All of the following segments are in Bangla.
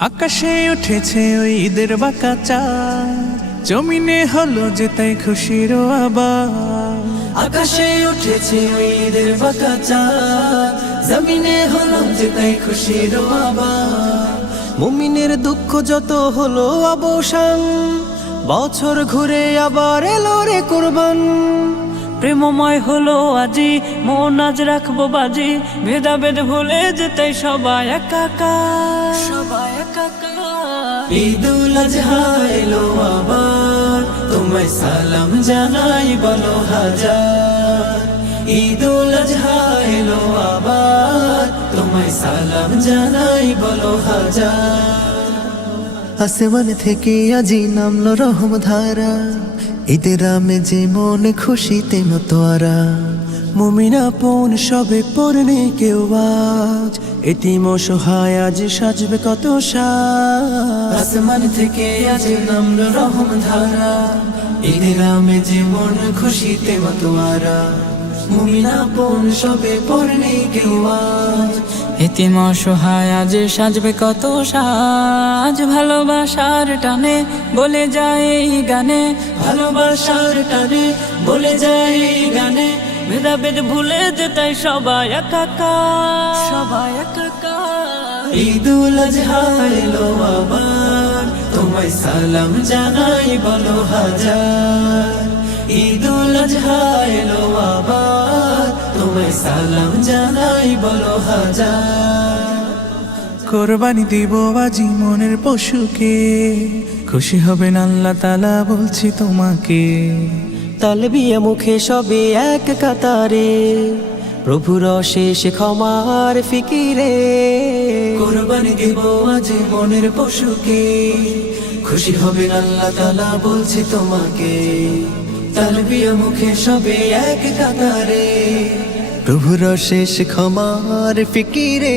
আকাশে উঠেছে ওই ঈদের বাঁকা জমিনে হলো যে তাই খুশির আবার। আকাশে উঠেছে ওই ঈদের বাঁকা চাঁদ, জমিনে হলো যে তাই খুশির আবার। মুমিনের দুঃখ যত হলো অবসান, বছর ঘুরে আবার এলো রে কোরবান। প্রেমময় হলো আজি, মন আজ রাখব বাজি। ভেদাভেদ ভুলে যেতে সবাই একাকার। সবাই একাকার। ঈদুল আজহা এলো আবার, তোমায় সালাম জানাই বলো হাজার। ঈদুল আজহা এলো আবার, তোমায় সালাম জানাই বলো হাজার। আসমান থেকে আজি নামলো রহম ধারা ঈদের আমেজে মনে খুশিতে মতোয়ারা মুমিনা পন সবে পড়নে কেউ আজ, এতিম সহায় আজ সাজবে কত আসমান থেকে আজ নামলো রহম ধারা, ঈদের আমেজে মন খুশিতে মতোয়ারা মুমিনা পন সবে পড়নে কেউ আজ এতিম অসহায় আজ সাজবে কত সাজ। ভালোবাসার টানে বলে যায় এই গানে। ভালোবাসার টানে বলে যায় এই গানে। ভেদাভেদ ভুলে যেতে সবাই একাকার সবাই একাকার ঈদুল এলো আবার। তোমায় সালাম জানাই বলো হাজার। ঈদুল আজহা এলো আবার। তোমায় সালাম জানাই, বলো হাজার। কোরবানি দিব আজি মনের পশুকে। খুশি হবেন আল্লাহ তালা বলছি তোমাকে। তালবিয়া মুখে সবে এক কাতারে। প্রভুর শেষ ক্ষমার ফিকিরে। কোরবানি দেব আজ মনের পশুকে। খুশি হবে আল্লাহ তালা বলছি তোমাকে। তালবিয়া মুখে সবে এক কাতারে। প্রভুর শেষ ক্ষমার ফিকিরে।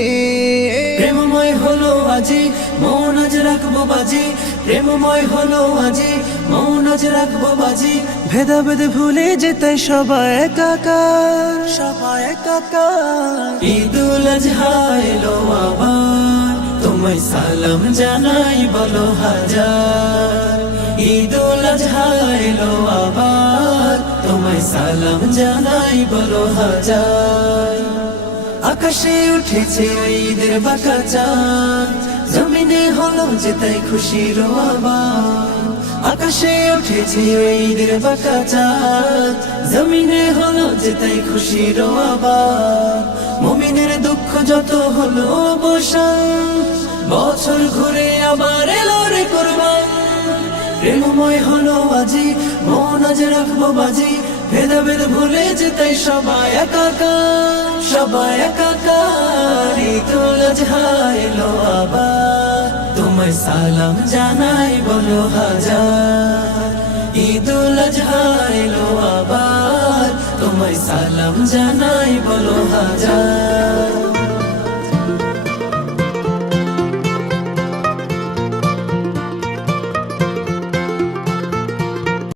প্রেমময় হলো আজি মন আজ রাখব বাজি। প্রেমময় হলো আজি মন আজ রাখব বাজি। ভেদাভেদ ভুলে যেতে সবাই একাকার। সবাই একাকার। ঈদুল আজহা এলো আবার। তোমায় সালাম জানাই বলো হাজার। ঈদুল আজহা এলো আবার। তোমায় সালাম জানাই, বলো হাজার। আকাশে উঠেছে ঈদের বাঁকা চাঁদ। জমিনে হলো যে তাই খুশির আকাশে উঠেছে ঈদের বাঁকা চাঁদ। জমিনে হলো যে তাই খুশির আবার মুমিনের দুঃখ যত হলো অবসান। বছর ঘুরে আবার এলো রে কোরবান। প্রেমময় হলো আজি, মন আজ রাখব বাজি। ভেদাভেদ ভুলে যেতাই সবাই একাকার সবাই একাকার। ঈদুল আজহা এলো আবার, তোমায় সালাম জানাই বলো হাজার। ঈদুল আজহা এলো আবার, তোমায় সালাম জানাই বলো হাজার।